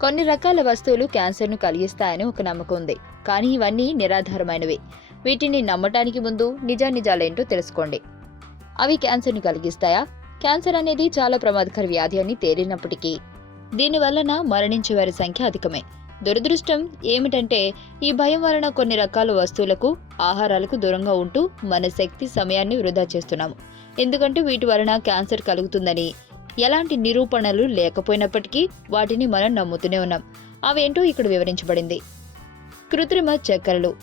కొన్ని రకాల వస్తువులు క్యాన్సర్ను కలిగిస్తాయని ఒక నమ్మకం ఉంది కానీ ఇవన్నీ నిరాధారమైనవి. వీటిని నమ్మటానికి ముందు నిజానిజాలేంటో తెలుసుకోండి. అవి క్యాన్సర్ను కలిగిస్తాయా? క్యాన్సర్ అనేది చాలా ప్రమాదకర వ్యాధి అని తేలినప్పటికీ దీని వలన మరణించే వారి సంఖ్య అధికమే. దురదృష్టం ఏమిటంటే ఈ భయం వలన కొన్ని రకాల వస్తువులకు ఆహారాలకు దూరంగా ఉంటూ మన శక్తి సమయాన్ని వృధా చేస్తున్నాము. ఎందుకంటే వీటి వలన క్యాన్సర్ కలుగుతుందని ఎలాంటి నిరూపణలు లేకపోయినప్పటికీ వాటిని మనం నమ్ముతూనే ఉన్నాం. అవేంటో ఇక్కడ వివరించబడింది. కృత్రిమ చక్కెరలు.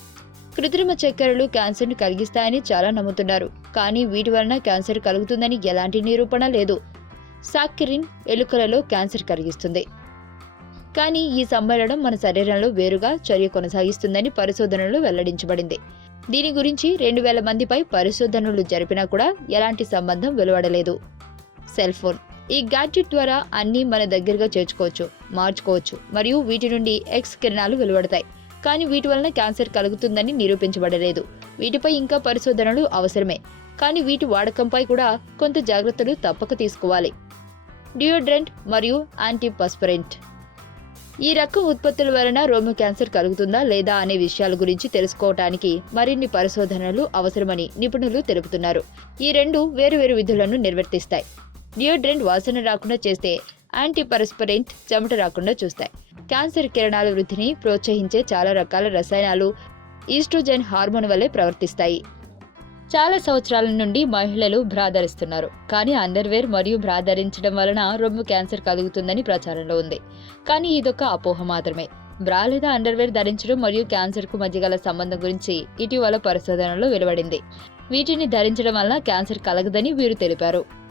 కృత్రిమ చక్కెరలు క్యాన్సర్ను కలిగిస్తాయని చాలా నమ్ముతున్నారు. కానీ వీటి వలన క్యాన్సర్ కలుగుతుందని ఎలాంటి నిరూపణ లేదు. సాక్కిరిన్ ఎలుకలలో క్యాన్సర్ కలిగిస్తుంది. కానీ ఈ సమ్మేళనం మన శరీరంలో వేరుగా చర్య కొనసాగిస్తుందని పరిశోధనలు వెల్లడించబడింది. దీని గురించి రెండు వేల మందిపై పరిశోధనలు జరిపినా కూడా ఎలాంటి సంబంధం వెలువడలేదు. Cell phone. ఈ గ్యాడ్జెట్ ద్వారా అన్నీ మన దగ్గరగా చేర్చుకోవచ్చు మార్చుకోవచ్చు మరియు వీటి నుండి ఎక్స్ కిరణాలు వెలువడతాయి. కానీ వీటి వలన క్యాన్సర్ కలుగుతుందని నిరూపించబడలేదు. వీటిపై ఇంకా పరిశోధనలు అవసరమే. కానీ వీటి వాడకంపై కూడా కొంత జాగ్రత్తలు తప్పక తీసుకోవాలి. డియోడ్రెంట్ మరియు యాంటీపస్పరెంట్. ఈ రకం ఉత్పత్తుల వలన రోమ క్యాన్సర్ కలుగుతుందా లేదా అనే విషయాల గురించి తెలుసుకోవటానికి మరిన్ని పరిశోధనలు అవసరమని నిపుణులు తెలుపుతున్నారు. ఈ రెండు వేరు వేరు విధులను నిర్వర్తిస్తాయి. డియోడ్రెంట్ వాసన రాకుండా చేస్తే యాంటీపరస్పరెంట్ చెమట రాకుండా చూస్తాయి. క్యాన్సర్ కిరణాల వృద్ధిని ప్రోత్సహించే చాలా రకాల రసాయనాలు ఈస్ట్రోజెన్ హార్మోన్ వలె ప్రవర్తిస్తాయి. చాలా సంవత్సరాల నుండి మహిళలు భ్రాధరిస్తున్నారు కానీ అండర్వేర్ మరియు భ్రాధరించడం వలన రొమ్ము క్యాన్సర్ కలుగుతుందని ప్రచారంలో ఉంది. కానీ ఇదొక అపోహ మాత్రమే. బ్రా లేదా అండర్వేర్ ధరించడం మరియు క్యాన్సర్కు మధ్య గల సంబంధం గురించి ఇటీవల పరిశోధనలో వెలువడింది. వీటిని ధరించడం వలన క్యాన్సర్ కలగదని వీరు తెలిపారు.